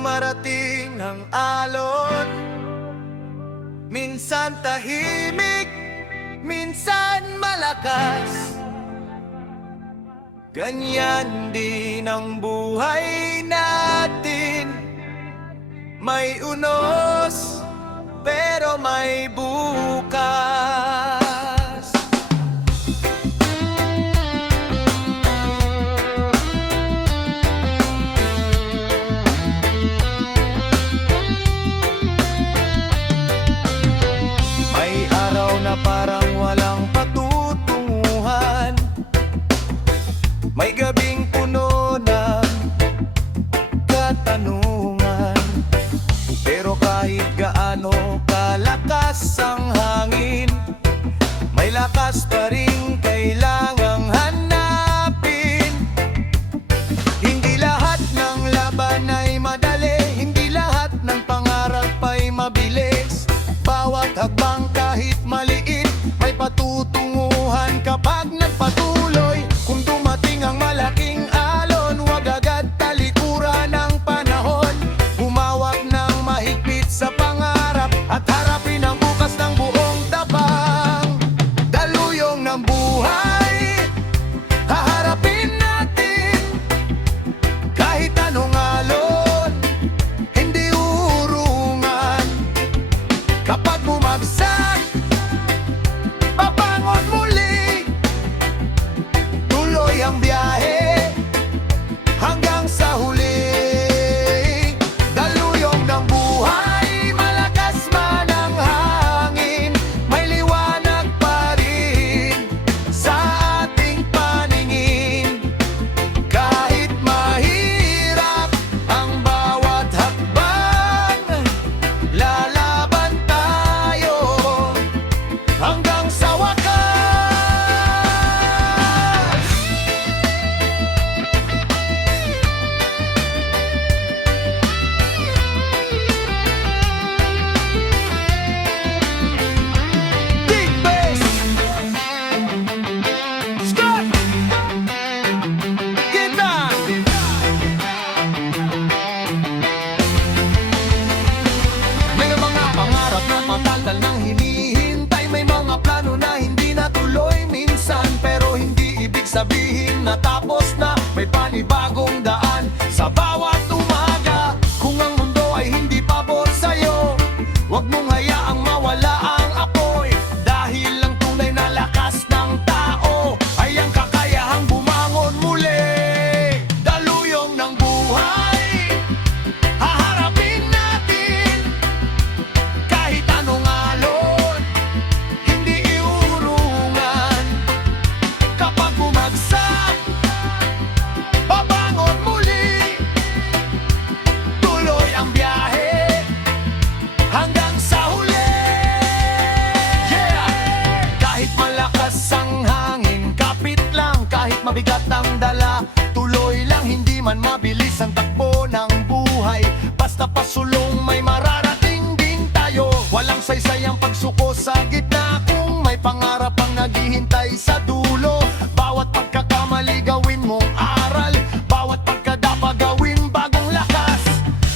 dumarating ang alon. Minsan tahimik, minsan malakas. Ganyan din ang buhay natin. May unos, pero may bukas. May araw na parang walang patutunguhan. May gabing puno ng katanungan. Pero kahit gaano kalakas ang hangin, may lakas pa rin kailangang hanapin. Hindi lahat ng laban ay madali, hindi lahat ng pangarap ay mabilis. Bawat hakbang kahit maliit, may patutunguhan kapag nagpatuloy. Kung dumating ang malaking alon, huwag agad talikuran ng panahon. Humawak ng mahigpit sa pangarap at harapin ang bukas ng buong tapang. Daluyong ng buhay, haharapin natin. Kahit anong alon, hindi uurungan. Kapag bumagsak, babangon muli. Tuloy ang biyahe hanggang sa huli. Daluyong ng buhay, malakas man ang hangin, may liwanag pa rin sa ating paningin. Kahit mahirap ang bawat hakbang, lalaban tayo hanggang sa wakas. Big bass, Scott, guitar. May mga pangarap na matagal nang hinihintay. May mga plano na hindi natuloy minsan, pero hindi ibig sabihin na tapos na. May panibagong daan sa bawat umaga. Kung ang mundo ay hindi pabor sa'yo, huwag mong hayaang mawala ang apoy. Dahil ang tunay na lakas ng tao ay ang kakayahang bumangon muli. Daluyong ng buhay, haharapin natin. Kahit anong alon, hindi iurungan. Kapag bumagsak, babangon muli. Tuloy ang biyahe hanggang sa huli. Yeah! Kahit malakas ang hangin, kapit lang. Kahit mabigat ang dala, tuloy lang. Hindi man mabilis ang takbo ng buhay, basta pasulong may mararating din tayo. Walang saysay ang pagsuko sa gitna, kung may pangarap ang naghihintay sa dulo. Bawat pagkakamali gawin mong aral, bawat pagkadapa gawin bagong lakas.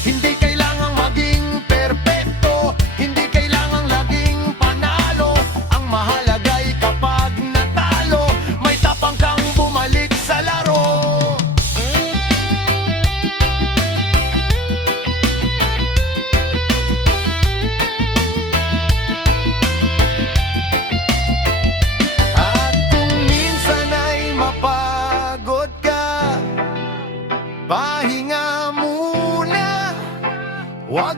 Hindi kailangang maging perpekto, hindi kailangang laging panalo. Ang mahalaga'y kapag natalo, may tapang kang bumalik sa laro. At kung minsan ay mapagod ka, pahinga muna, huwag